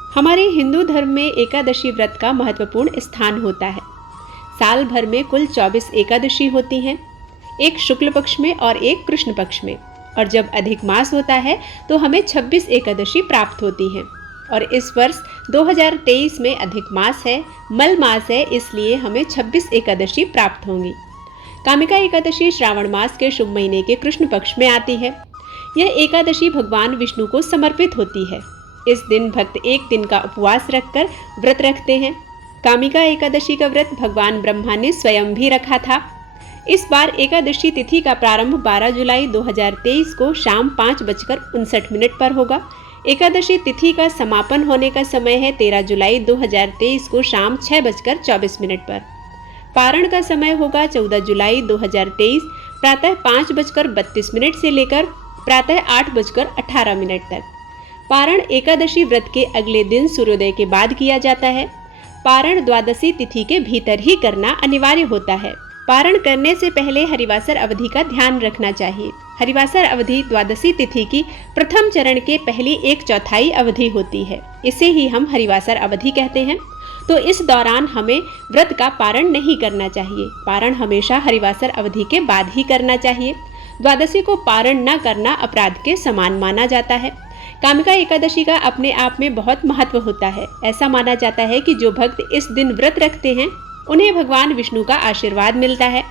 हमारे हिंदू धर्म में एकादशी व्रत का महत्वपूर्ण स्थान होता है। साल भर में कुल 24 एकादशी होती हैं, एक शुक्ल पक्ष में और एक कृष्ण पक्ष में। और जब अधिक मास होता है तो हमें 26 एकादशी प्राप्त होती हैं। और इस वर्ष 2023 में अधिक मास है, मल मास है, इसलिए हमें 26 एकादशी प्राप्त होंगी। कामिका एकादशी श्रावण मास के शुभ महीने के कृष्ण पक्ष में आती है। यह एकादशी भगवान विष्णु को समर्पित होती है। इस दिन भक्त एक दिन का उपवास रखकर व्रत रखते हैं। कामिका एकादशी का व्रत भगवान ब्रह्मा ने स्वयं भी रखा था। इस बार एकादशी तिथि का प्रारंभ 12 जुलाई 2023 को शाम 5:59 पर होगा। एकादशी तिथि का समापन होने का समय है 13 जुलाई 2023 को शाम 6:24 पर। पारण का समय होगा 14 जुलाई 2023 प्रातः 5:32 से लेकर प्रातः 8:18 तक। पारण एकादशी व्रत के अगले दिन सूर्योदय के बाद किया जाता है। पारण द्वादशी तिथि के भीतर ही करना अनिवार्य होता है। पारण करने से पहले हरिवासर अवधि का ध्यान रखना चाहिए। हरिवासर अवधि द्वादशी तिथि की प्रथम चरण के पहली 1/4 अवधि होती है। इसे ही हम हरिवासर अवधि कहते हैं। तो इस दौरान हमें व्रत का पारण नहीं करना चाहिए। पारण हमेशा हरिवासर अवधि के बाद ही करना चाहिए। द्वादशी को पारण न करना अपराध के समान माना जाता है। कामिका एकादशी का अपने आप में बहुत महत्व होता है। ऐसा माना जाता है कि जो भक्त इस दिन व्रत रखते हैं उन्हें भगवान विष्णु का आशीर्वाद मिलता है।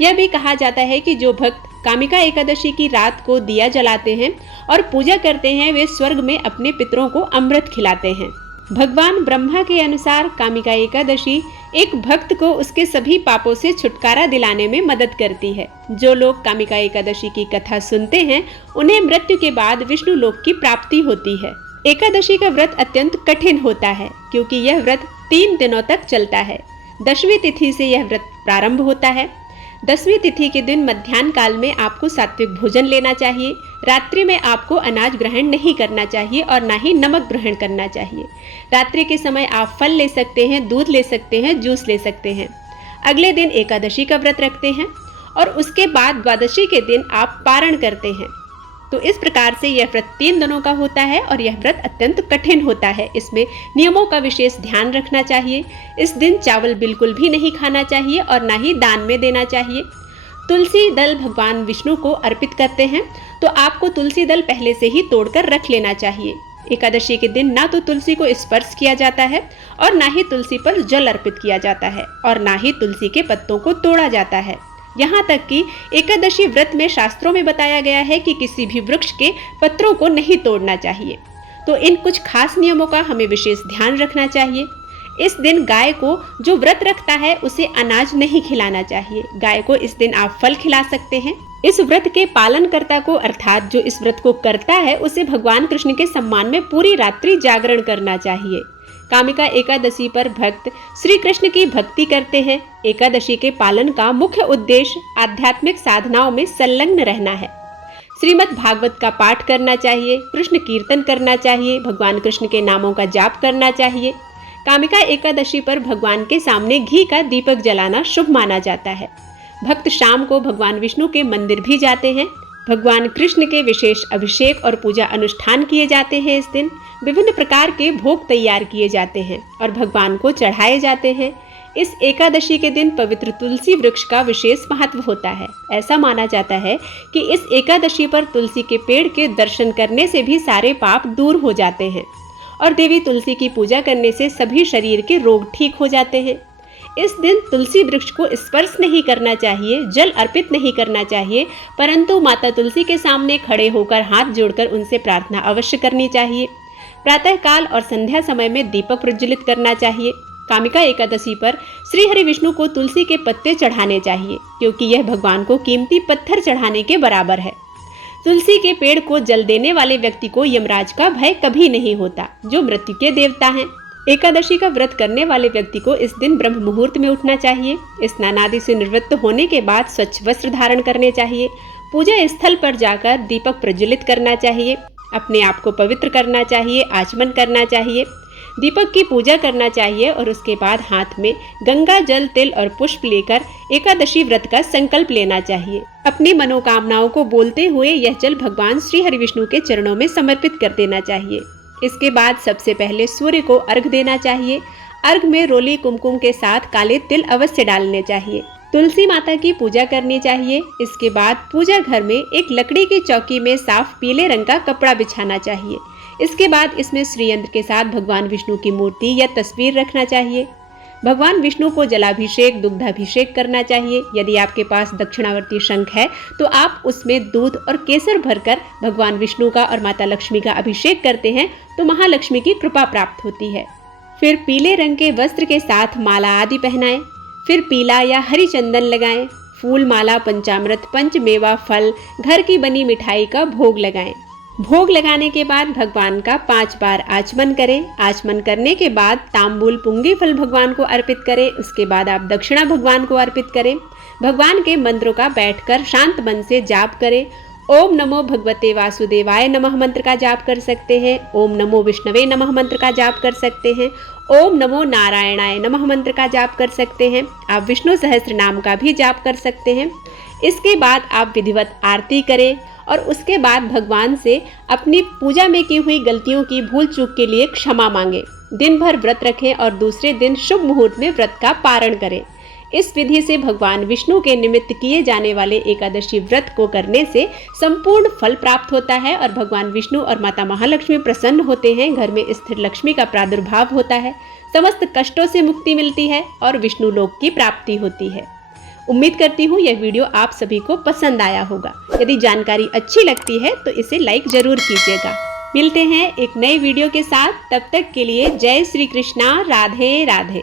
यह भी कहा जाता है कि जो भक्त कामिका एकादशी की रात को दिया जलाते हैं और पूजा करते हैं वे स्वर्ग में अपने पितरों को अमृत खिलाते हैं। भगवान ब्रह्मा के अनुसार कामिका एकादशी एक भक्त को उसके सभी पापों से छुटकारा दिलाने में मदद करती है। जो लोग कामिका एकादशी की कथा सुनते हैं उन्हें मृत्यु के बाद विष्णु लोक की प्राप्ति होती है। एकादशी का व्रत अत्यंत कठिन होता है क्योंकि यह व्रत 3 दिनों तक चलता है। 10वीं तिथि से यह व्रत प्रारंभ होता है। 10वीं तिथि के दिन मध्याह्न काल में आपको सात्विक भोजन लेना चाहिए। रात्रि में आपको अनाज ग्रहण नहीं करना चाहिए और ना ही नमक ग्रहण करना चाहिए। रात्रि के समय आप फल ले सकते हैं, दूध ले सकते हैं, जूस ले सकते हैं। अगले दिन एकादशी का व्रत रखते हैं और उसके बाद द्वादशी के दिन आप पारण करते हैं। तो इस प्रकार से यह व्रत 3 दिनों का होता है और यह व्रत अत्यंत कठिन होता है। इसमें नियमों का विशेष ध्यान रखना चाहिए। इस दिन चावल बिल्कुल भी नहीं खाना चाहिए और ना ही दान में देना चाहिए। तुलसी दल भगवान विष्णु को अर्पित करते हैं तो आपको तुलसी दल पहले से ही तोड़कर रख लेना चाहिए। एकादशी के दिन ना तो तुलसी को स्पर्श किया जाता है और ना ही तुलसी पर जल अर्पित किया जाता है और ना ही तुलसी के पत्तों को तोड़ा जाता है। यहाँ तक कि एकादशी व्रत में शास्त्रों में बताया गया है कि किसी भी वृक्ष के पत्रों को नहीं तोड़ना चाहिए। तो इन कुछ खास नियमों का हमें विशेष ध्यान रखना चाहिए। इस दिन गाय को जो व्रत रखता है उसे अनाज नहीं खिलाना चाहिए। गाय को इस दिन आप फल खिला सकते हैं। इस व्रत के पालनकर्ता को अर्थात जो इस व्रत को करता है उसे भगवान कृष्ण के सम्मान में पूरी रात्रि जागरण करना चाहिए। कामिका एकादशी पर भक्त श्री कृष्ण की भक्ति करते हैं। एकादशी के पालन का मुख्य उद्देश्य आध्यात्मिक साधनाओं में संलग्न रहना है। श्रीमद् भागवत का पाठ करना चाहिए, कृष्ण कीर्तन करना चाहिए, भगवान कृष्ण के नामों का जाप करना चाहिए। कामिका एकादशी पर भगवान के सामने घी का दीपक जलाना शुभ माना जाता है। भक्त शाम को भगवान विष्णु के मंदिर भी जाते हैं। भगवान कृष्ण के विशेष अभिषेक और पूजा अनुष्ठान किए जाते हैं। इस दिन विभिन्न प्रकार के भोग तैयार किए जाते हैं और भगवान को चढ़ाए जाते हैं। इस एकादशी के दिन पवित्र तुलसी वृक्ष का विशेष महत्व होता है। ऐसा माना जाता है कि इस एकादशी पर तुलसी के पेड़ के दर्शन करने से भी सारे पाप दूर हो जाते हैं और देवी तुलसी की पूजा करने से सभी शरीर के रोग ठीक हो जाते हैं। इस दिन तुलसी वृक्ष को स्पर्श नहीं करना चाहिए, जल अर्पित नहीं करना चाहिए, परंतु माता तुलसी के सामने खड़े होकर हाथ जोड़कर उनसे प्रार्थना अवश्य करनी चाहिए। प्रातः काल और संध्या समय में दीपक प्रज्वलित करना चाहिए। कामिका एकादशी पर श्री हरि विष्णु को तुलसी के पत्ते चढ़ाने चाहिए क्योंकि यह भगवान को कीमती पत्थर चढ़ाने के बराबर है। तुलसी के पेड़ को जल देने वाले व्यक्ति को यमराज का भय कभी नहीं होता, जो मृत्यु के देवता हैं। एकादशी का व्रत करने वाले व्यक्ति को इस दिन ब्रह्म मुहूर्त में उठना चाहिए। स्नान आदि से निवृत्त होने के बाद स्वच्छ वस्त्र धारण करने चाहिए। पूजा स्थल पर जाकर दीपक प्रज्वलित करना चाहिए। अपने आप को पवित्र करना चाहिए, आचमन करना चाहिए, दीपक की पूजा करना चाहिए और उसके बाद हाथ में गंगा जल, तिल और पुष्प लेकर एकादशी व्रत का संकल्प लेना चाहिए। अपनी मनोकामनाओं को बोलते हुए यह जल भगवान श्री हरि विष्णु के चरणों में समर्पित कर देना चाहिए। इसके बाद सबसे पहले सूर्य को अर्घ देना चाहिए। अर्घ में रोली कुमकुम के साथ काले तिल अवश्य डालने चाहिए। तुलसी माता की पूजा करनी चाहिए। इसके बाद पूजा घर में एक लकड़ी की चौकी में साफ पीले रंग का कपड़ा बिछाना चाहिए। इसके बाद इसमें श्रीयंत्र के साथ भगवान विष्णु की मूर्ति या तस्वीर रखना चाहिए। भगवान विष्णु को जलाभिषेक दुग्धाभिषेक करना चाहिए। यदि आपके पास दक्षिणावर्ती शंख है तो आप उसमें दूध और केसर भरकर भगवान विष्णु का और माता लक्ष्मी का अभिषेक करते हैं तो महालक्ष्मी की कृपा प्राप्त होती है। फिर पीले रंग के वस्त्र के साथ माला आदि पहनाएं। फिर पीला या हरी चंदन लगाएं। फूल माला पंचामृत पंचमेवा फल घर की बनी मिठाई का भोग लगाएं। भोग लगाने के बाद भगवान का 5 बार आचमन करें। आचमन करने के बाद तांबूल पुंगी फल भगवान को अर्पित करें। उसके बाद आप दक्षिणा भगवान को अर्पित करें। भगवान के मंत्रों का बैठकर शांत मन से जाप करें। ओम नमो भगवते वासुदेवाय नमः मंत्र का जाप कर सकते हैं। ओम नमो विष्णवे नमः मंत्र का जाप कर सकते हैं। ओम नमो नारायणाय नमः मंत्र का जाप कर सकते हैं। आप विष्णु सहस्त्र नाम का भी जाप कर सकते हैं। इसके बाद आप विधिवत आरती करें और उसके बाद भगवान से अपनी पूजा में की हुई गलतियों की भूल चूक के लिए क्षमा मांगें। दिन भर व्रत रखें और दूसरे दिन शुभ मुहूर्त में व्रत का पारण करें। इस विधि से भगवान विष्णु के निमित्त किए जाने वाले एकादशी व्रत को करने से संपूर्ण फल प्राप्त होता है और भगवान विष्णु और माता महालक्ष्मी प्रसन्न होते हैं। घर में स्थिर लक्ष्मी का प्रादुर्भाव होता है। समस्त कष्टों से मुक्ति मिलती है और विष्णु लोक की प्राप्ति होती है। उम्मीद करती हूँ यह वीडियो आप सभी को पसंद आया होगा। यदि जानकारी अच्छी लगती है तो इसे लाइक जरूर कीजिएगा। मिलते हैं एक नए वीडियो के साथ। तब तक के लिए जय श्री कृष्णा। राधे राधे।